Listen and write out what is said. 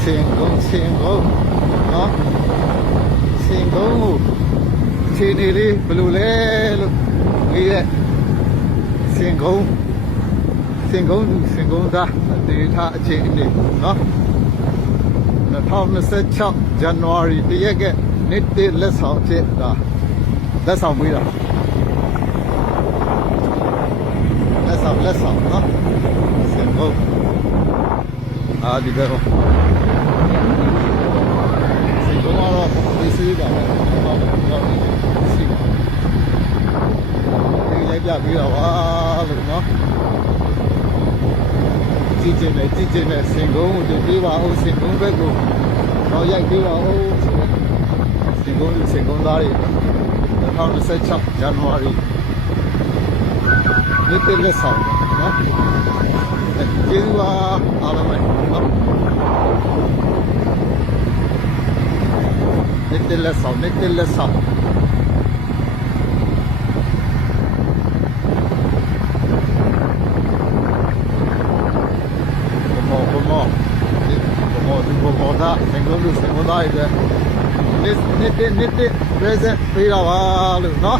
เสียงกงเนาะเสียงกงทีนี้ดิบลูเล่ลูกนี่แหละเสียงกงda ဒီထားအချိန်နေเนาะ2026 January တရက်ကနေ့တည်းလက်ဆောင်ဖြစ်တာလက်ဆောင်ပေးတာလက်ဆောင်เนาะเสียงกงဒီကတော့เสียงกงကတော့ဒီစီးတာပဲတော့စီးပါဒီလိုက်ပြပြီးတော့လို့เนาะကြည့်နေစင်ကုန်းကိုပြေးပါဦးစင်ကုန်းဘက်ကိုတော့ရိုက်ပြေးပါဦးစင်ကုန်းသားတွေ2026 January နေ့တည်းလက်ဆောင်เนาะကျေးဇူးပါအားလုံးပဲเนาะနေ့တည်းလက်ဆောင်ဘောဒါစင်ကုန်းသားတွေနေ့တည်း present ပေးတာပါလို့เนาะ